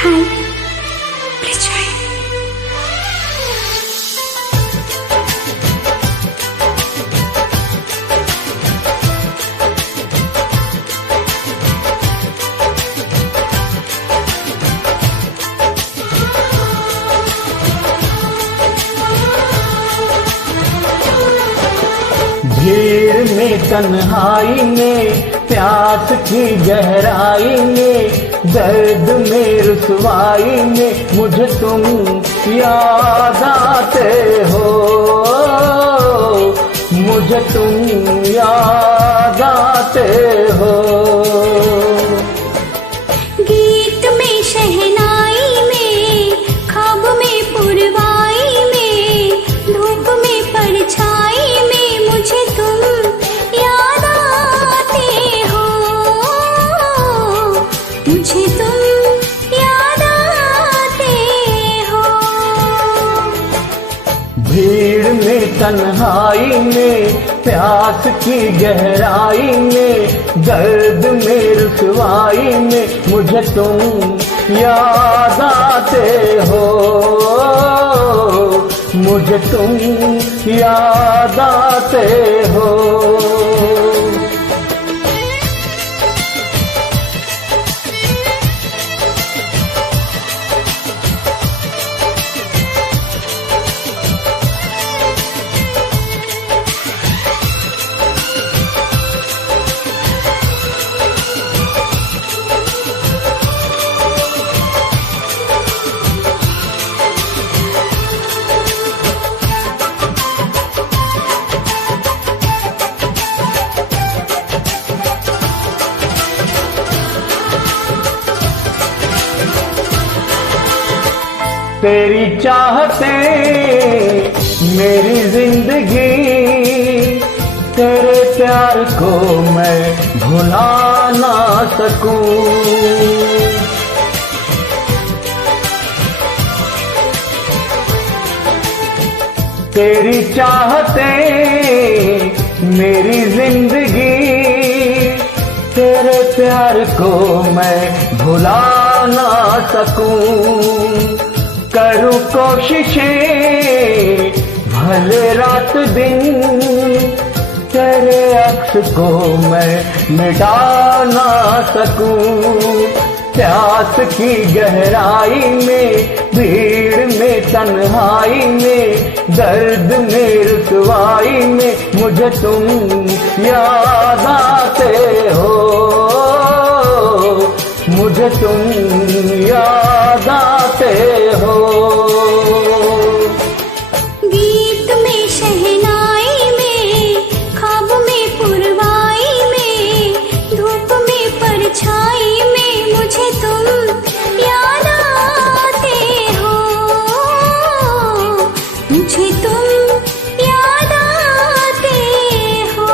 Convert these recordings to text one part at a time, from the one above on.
Hi, please try. भीड़ में तन्हाई में, प्यास की गहराई में, दर्द में रुसवाई में मुझे तुम याद आते हो, मुझे तुम याद आते हो। गीत में शहनाई में, ख्वाब में पुरवाई में, धूप में परछाई में मुझे तुम याद आते हो, मुझे तुम याद आते हो। भीड़ में तन्हाई में, प्यास की गहराई में, दर्द में रुसवाई में मुझे तुम याद आते हो, मुझे तुम याद आते हो। तेरी चाहते मेरी जिंदगी, तेरे प्यार को मैं भुला ना सकूं। तेरी चाहते मेरी जिंदगी, तेरे प्यार को मैं भुला ना सकूं। करूं कोशिशें भले रात दिन, तेरे अक्स को मैं मिटा ना सकूं। प्यास की गहराई में, भीड़ में तन्हाई में, दर्द में रुसवाई में मुझे तुम याद आते हो, मुझे तुम याद आते हो। गीत में शहनाई में, ख्वाब में पुरवाई में, धूप में परछाई में मुझे तुम याद आते हो, मुझे तुम याद आते हो।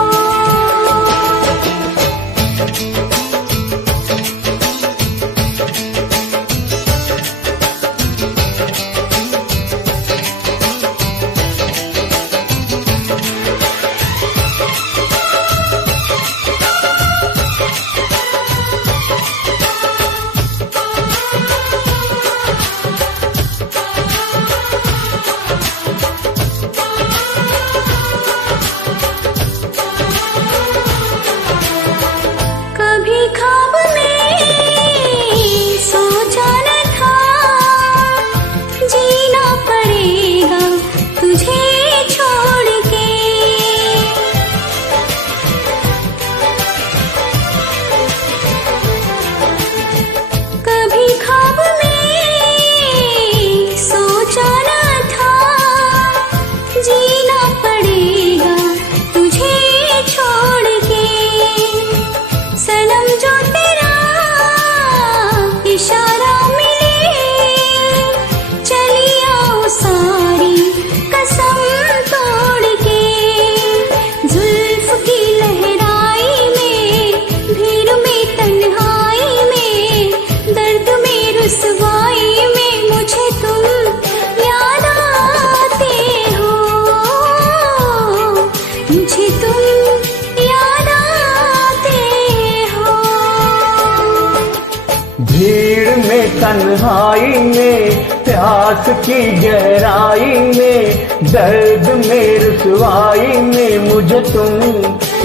भीड़ में तन्हाई में, प्यास की गहराई में, दर्द में रुसवाई में मुझे तुम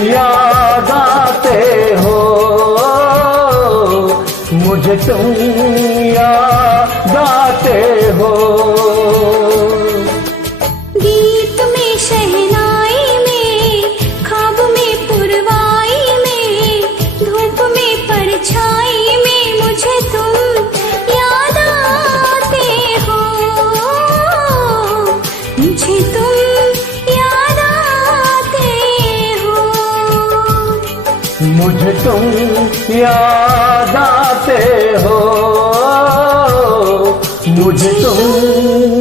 याद आते हो, मुझे तुम याद आते हो। गीत में शहनाई में, ख्वाब में पुरवाई में, धूप में परछाई में मुझे तुम याद आते हो, मुझे तुम याद आते हो, मुझे तुम याद आते हो, मुझे तुम